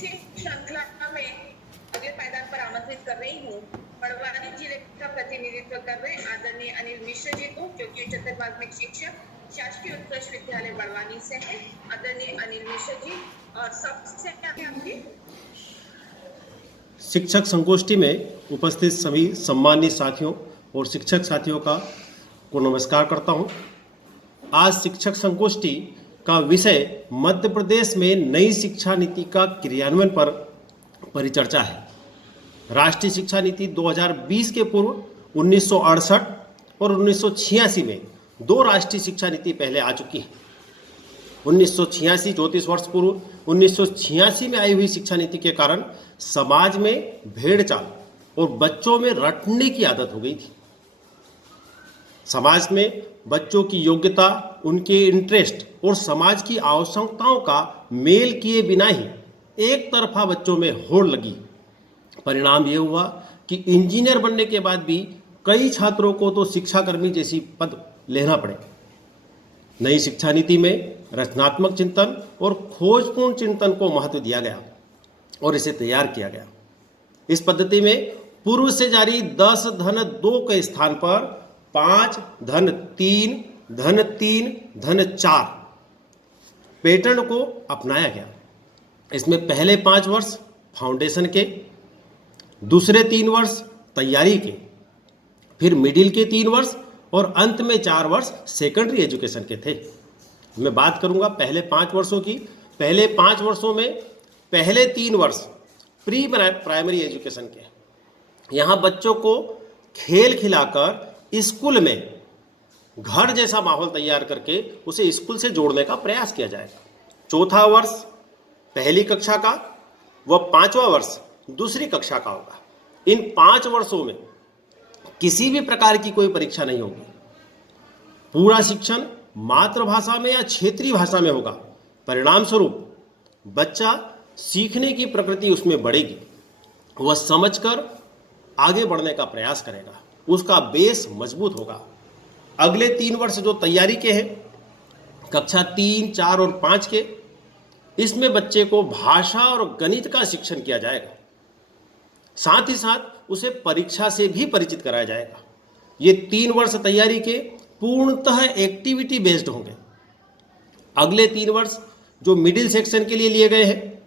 इसी श्रृंखला में अगले पायदान पर आमंत्रित कर रही हूँ बड़वानी जिले का प्रतिनिधित्व कर रहे आदरणीय अनिल मिश्र जी को, जो कि उच्चतर माध्यमिक शिक्षक शासकीय उत्कृष्ट विद्यालय बड़वानी से है। आदरणीय अनिल मिश्र जी, और सबसे आपकी शिक्षक संगोष्ठी में उपस्थित सभी सम्मानित साथियों और शिक्षक साथियों को नमस्कार करता हूं। आज शिक्षक संगोष्ठी का विषय मध्य प्रदेश में नई शिक्षा नीति का क्रियान्वयन पर परिचर्चा है। राष्ट्रीय शिक्षा नीति 2020 के पूर्व 1968 और 1986 में दो राष्ट्रीय शिक्षा नीति पहले आ चुकी है। 1986 34 वर्ष पूर्व 1986 में आई हुई शिक्षा नीति के कारण समाज में भेड़चाल और बच्चों में रटने की आदत हो गई थी। समाज में बच्चों की योग्यता, उनके इंटरेस्ट और समाज की आवश्यकताओं का मेल किए बिना ही एक तरफा बच्चों में होड़ लगी। परिणाम ये हुआ कि इंजीनियर बनने के बाद भी कई छात्रों को तो शिक्षाकर्मी जैसी पद लेना पड़े। नई शिक्षा नीति में रचनात्मक चिंतन और खोजपूर्ण चिंतन को महत्व दिया गया और इसे तैयार किया गया। इस पद्धति में पूर्व से जारी 10-2 के स्थान पर 5-3-3-4 पैटर्न को अपनाया गया। इसमें पहले 5 वर्ष फाउंडेशन के, दूसरे 3 वर्ष तैयारी के, फिर मिडिल के 3 वर्ष और अंत में 4 वर्ष सेकेंडरी एजुकेशन के थे। मैं बात करूंगा पहले 5 वर्षों की। पहले 5 वर्षों में पहले 3 वर्ष प्री प्राइमरी एजुकेशन के। यहाँ बच्चों को खेल खिलाकर स्कूल में घर जैसा माहौल तैयार करके उसे स्कूल से जोड़ने का प्रयास किया जाएगा। चौथा वर्ष पहली कक्षा का व 5वां वर्ष दूसरी कक्षा का होगा। इन 5 वर्षों में किसी भी प्रकार की कोई परीक्षा नहीं होगी। पूरा शिक्षण मातृभाषा में या क्षेत्रीय भाषा में होगा। परिणाम स्वरूप बच्चा सीखने की प्रकृति उसमें बढ़ेगी, वह समझकर आगे बढ़ने का प्रयास करेगा, उसका बेस मजबूत होगा। अगले 3 वर्ष जो तैयारी के हैं, कक्षा 3, 4 और 5 के, इसमें बच्चे को भाषा और गणित का शिक्षण किया जाएगा। साथ ही साथ उसे परीक्षा से भी परिचित कराया जाएगा। ये 3 वर्ष तैयारी के पूर्णतः एक्टिविटी बेस्ड होंगे। अगले 3 वर्ष जो मिडिल सेक्शन के लिए लिए गए हैं,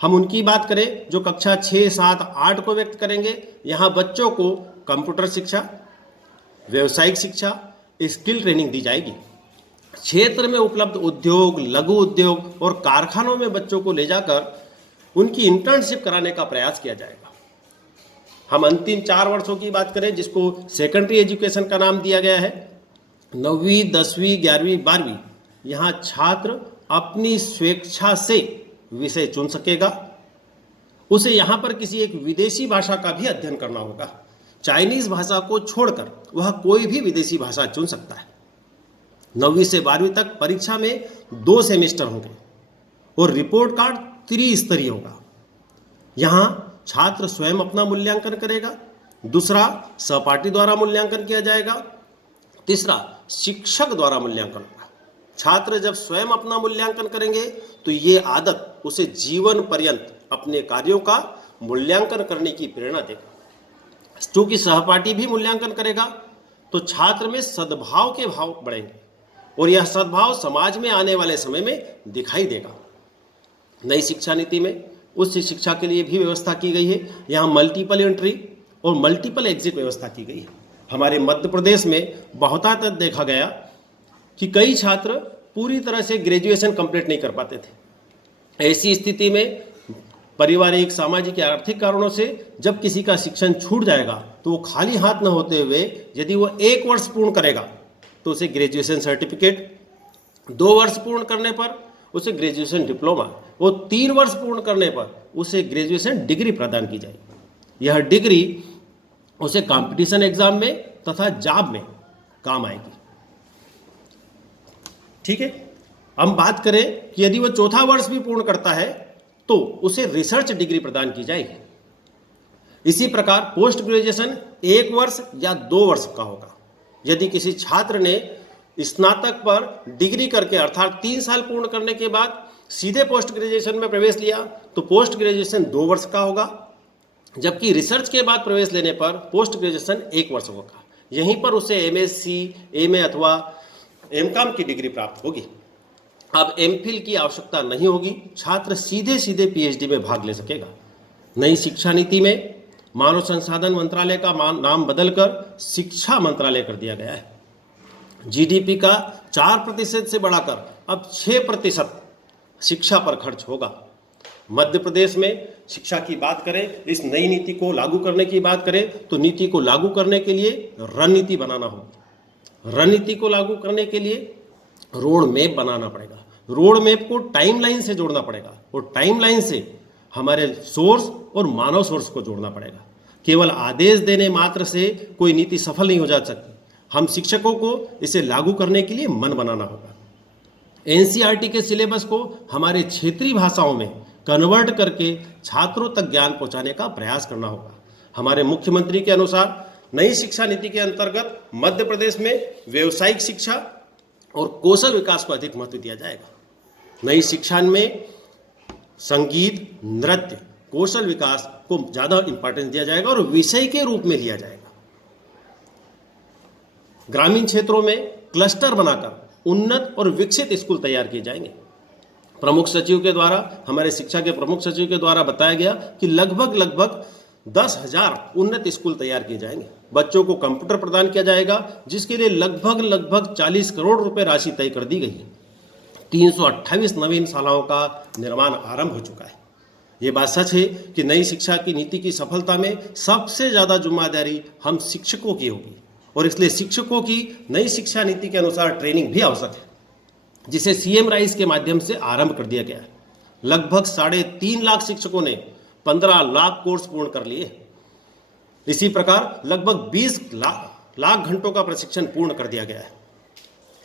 हम उनकी बात करें जो कक्षा 6, 7, 8 को व्यक्त करेंगे। यहाँ बच्चों को कंप्यूटर शिक्षा, व्यावसायिक शिक्षा, स्किल ट्रेनिंग दी जाएगी। क्षेत्र में उपलब्ध उद्योग, लघु उद्योग और कारखानों में बच्चों को ले जाकर उनकी इंटर्नशिप कराने का प्रयास किया जाएगा। हम अंतिम 4 वर्षों की बात करें जिसको सेकेंडरी एजुकेशन का नाम दिया गया है। 9वीं, 10वीं, 11वीं, 12वीं, यहाँ छात्र अपनी स्वेच्छा से विषय चुन सकेगा। उसे यहाँ पर किसी एक विदेशी भाषा का भी अध्ययन करना होगा। चाइनीज भाषा को छोड़कर वह कोई भी विदेशी भाषा चुन सकता है। 9वीं से 12वीं तक परीक्षा में 2 सेमेस्टर होंगे और रिपोर्ट कार्ड त्रिस्तरीय होगा। यहाँ छात्र स्वयं अपना मूल्यांकन करेगा, दूसरा सहपाठी द्वारा मूल्यांकन किया जाएगा, तीसरा शिक्षक द्वारा मूल्यांकन होगा। छात्र जब स्वयं अपना मूल्यांकन करेंगे तो ये आदत उसे जीवन पर्यंत अपने कार्यों का मूल्यांकन करने की प्रेरणा देगा। क्योंकि सहपाठी भी मूल्यांकन करेगा तो छात्र में सद्भाव के भाव बढ़ेंगे और यह सद्भाव समाज में आने वाले समय में दिखाई देगा। नई शिक्षा नीति में उच्च शिक्षा के लिए भी व्यवस्था की गई है। यहाँ मल्टीपल एंट्री और मल्टीपल एग्जिट व्यवस्था की गई है। हमारे मध्य प्रदेश में बहुतायत देखा गया कि कई छात्र पूरी तरह से ग्रेजुएशन कंप्लीट नहीं कर पाते थे। ऐसी स्थिति में पारिवारिक, सामाजिक या आर्थिक कारणों से जब किसी का शिक्षण छूट जाएगा तो वो खाली हाथ न होते हुए यदि वो 1 वर्ष पूर्ण करेगा तो उसे ग्रेजुएशन सर्टिफिकेट, 2 वर्ष पूर्ण करने पर उसे ग्रेजुएशन डिप्लोमा और 3 वर्ष पूर्ण करने पर उसे ग्रेजुएशन डिग्री प्रदान की जाएगी। यह डिग्री उसे कंपटीशन एग्जाम में तथा जॉब में काम आएगी। ठीक है, हम बात करें कि यदि वह 4था वर्ष भी पूर्ण करता है तो उसे रिसर्च डिग्री प्रदान की जाएगी। इसी प्रकार पोस्ट ग्रेजुएशन 1 वर्ष या 2 वर्ष का होगा। यदि किसी छात्र ने स्नातक पर डिग्री करके अर्थात 3 साल पूर्ण करने के बाद सीधे पोस्ट ग्रेजुएशन में प्रवेश लिया तो पोस्ट ग्रेजुएशन 2 वर्ष का होगा, जबकि रिसर्च के बाद प्रवेश लेने पर पोस्ट ग्रेजुएशन 1 वर्ष होगा। यहीं पर उसे एमएससी, एमए अथवा एमकॉम की डिग्री प्राप्त होगी। अब एमफिल की आवश्यकता नहीं होगी, छात्र सीधे सीधे पीएचडी में भाग ले सकेगा। नई शिक्षा नीति में मानव संसाधन मंत्रालय का नाम बदलकर शिक्षा मंत्रालय कर दिया गया है। जीडीपी का 4% से बढ़ाकर अब 6% शिक्षा पर खर्च होगा। मध्य प्रदेश में शिक्षा की बात करें, इस नई नीति को लागू करने की बात करें तो नीति को लागू करने के लिए रणनीति बनाना होगा। रणनीति को लागू करने के लिए रोड मैप बनाना पड़ेगा। रोड मैप को टाइमलाइन से जोड़ना पड़ेगा और टाइमलाइन से हमारे सोर्स और मानव सोर्स को जोड़ना पड़ेगा। केवल आदेश देने मात्र से कोई नीति सफल नहीं हो जा सकती। हम शिक्षकों को इसे लागू करने के लिए मन बनाना होगा। एनसीईआरटी के सिलेबस को हमारे क्षेत्रीय भाषाओं में कन्वर्ट करके छात्रों तक ज्ञान पहुंचाने का प्रयास करना होगा। हमारे मुख्यमंत्री के अनुसार नई शिक्षा नीति के अंतर्गत मध्य प्रदेश में व्यावसायिक शिक्षा और कौशल विकास को अधिक महत्व दिया जाएगा। नई शिक्षा में संगीत, नृत्य, कौशल विकास को ज़्यादा इंपॉर्टेंस दिया जाएगा और विषय के रूप में लिया जाएगा। ग्रामीण क्षेत्रों में क्लस्टर बनाकर उन्नत और विकसित स्कूल तैयार किए जाएंगे। प्रमुख सचिव के द्वारा, हमारे शिक्षा के प्रमुख सचिव के द्वारा बताया गया कि लगभग 10,000 उन्नत स्कूल तैयार किए जाएंगे। बच्चों को कंप्यूटर प्रदान किया जाएगा, जिसके लिए लगभग 40 करोड़ रुपए राशि तय कर दी गई है। 328 नवीन शालाओं का निर्माण आरंभ हो चुका है। ये बात सच है कि नई शिक्षा की नीति की सफलता में सबसे ज़्यादा जिम्मेदारी हम शिक्षकों की होगी और इसलिए शिक्षकों की नई शिक्षा नीति के अनुसार ट्रेनिंग भी आवश्यक है, जिसे सीएम राइस के माध्यम से आरंभ कर दिया गया है। लगभग 3.5 लाख शिक्षकों ने 15 लाख कोर्स पूर्ण कर लिए। इसी प्रकार लगभग 20 लाख घंटों का प्रशिक्षण पूर्ण कर दिया गया है।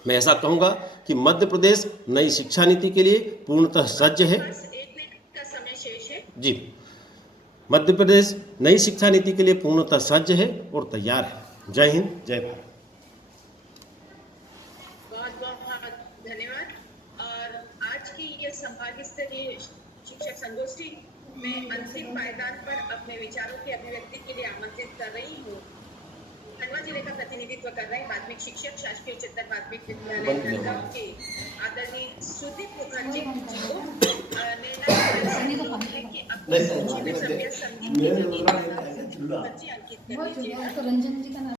मैं ऐसा कहूंगा कि मध्य प्रदेश नई शिक्षा नीति के लिए पूर्णतः सज्ज है। 1 मिनट का समय शेष है जी, मध्य प्रदेश नई शिक्षा नीति के लिए पूर्णतः सज्ज है और तैयार है। जय हिंद, जय भारत। बहुत बहुत धन्यवाद। और आज की ये संभाग स्तरीय शिक्षक संगोष्ठी में अंतिम पायदान पर अपने विचारों की अभिव्यक्ति के लिए आमंत्रित कर रही हूँ खंडवा जिले का प्रतिनिधित्व कर रहे माध्यमिक शिक्षक शासकीय उच्चतर माध्यमिक विद्यालय नंदगांव के आदरणीय सुदीप मुखर्जी जी को निर्णय कि अपनी सूची में सभ्य संगीत की जगह मुखर्जी अंकित कर दीजिएगा। रंजन जी का नाम